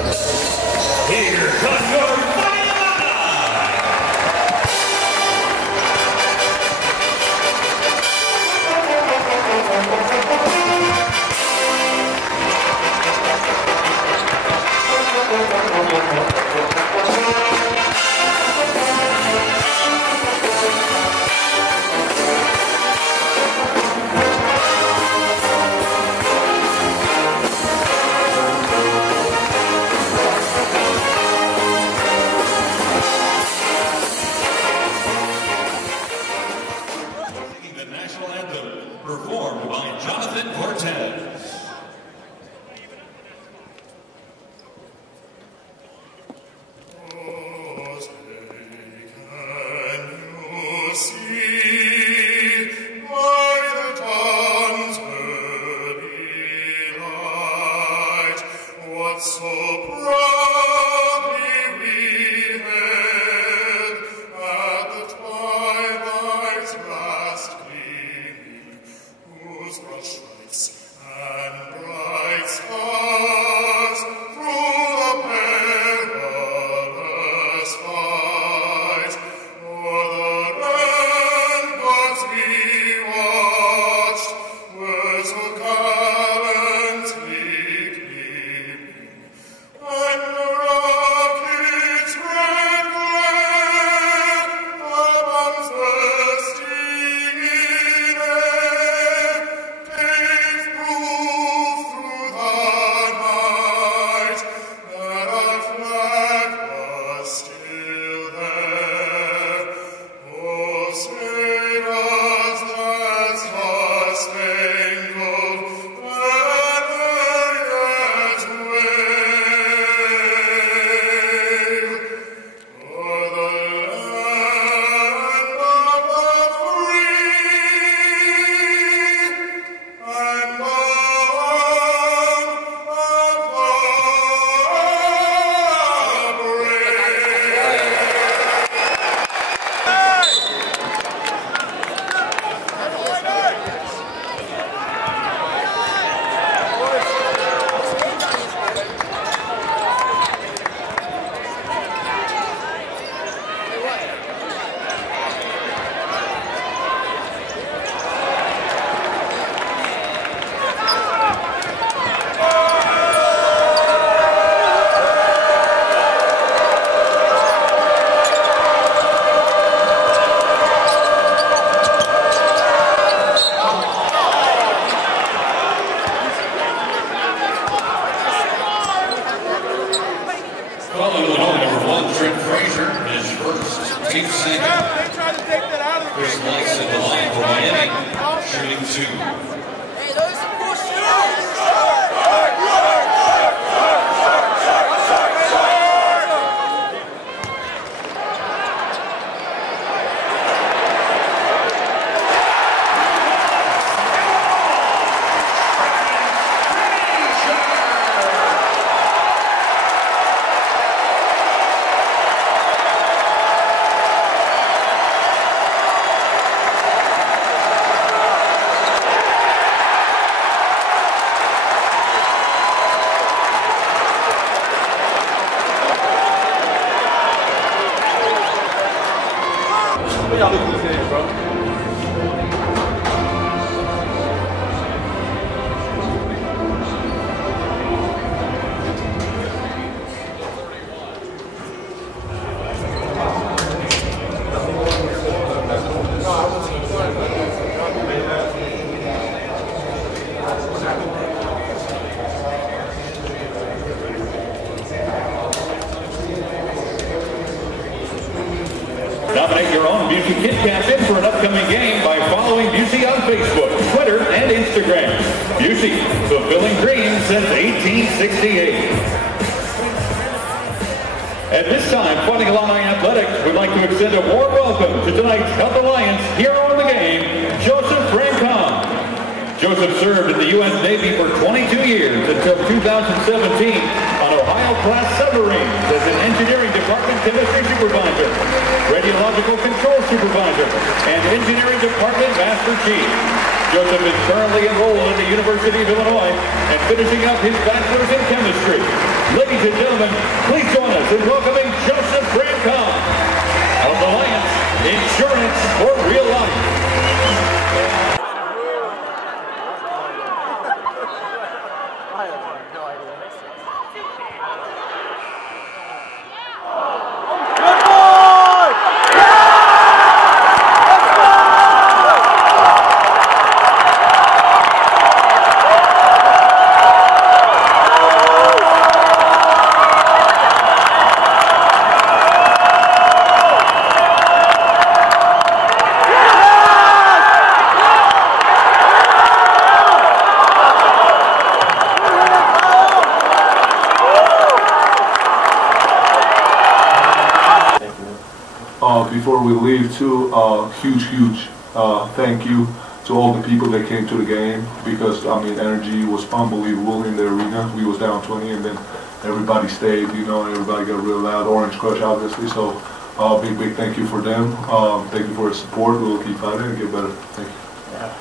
Here comes your final performed by Jonathan Cortez. Team second. Chris Lice in the line for Miami, shooting 2. Hey, those are poor shooters! Nominate your own Busey Kid Captain for an upcoming game by following Busey on Facebook, Twitter, and Instagram. Busey, fulfilling dreams since 1868. At this time, Fighting Illini Athletics would like to extend a warm welcome to tonight's Health Alliance hero of the game, Joseph Francom. Joseph served in the U.S. Navy for 22 years until 2017 on Ohio-class submarines as an engineering department chemistry supervisor, radiological control supervisor, and engineering department master chief. Joseph is currently enrolled at the University of Illinois and finishing up his bachelor's in chemistry. Ladies and gentlemen, please join us in welcoming Joseph Francom of Alliance Insurance for Real Life. Before we leave, too, huge thank you to all the people that came to the game, because I mean, energy was unbelievable in the arena. We was down 20, and then everybody stayed, you know, and everybody got real loud. Orange Crush, obviously. So, big thank you for them. Thank you for your support. We'll keep fighting and get better. Thank you. Yeah.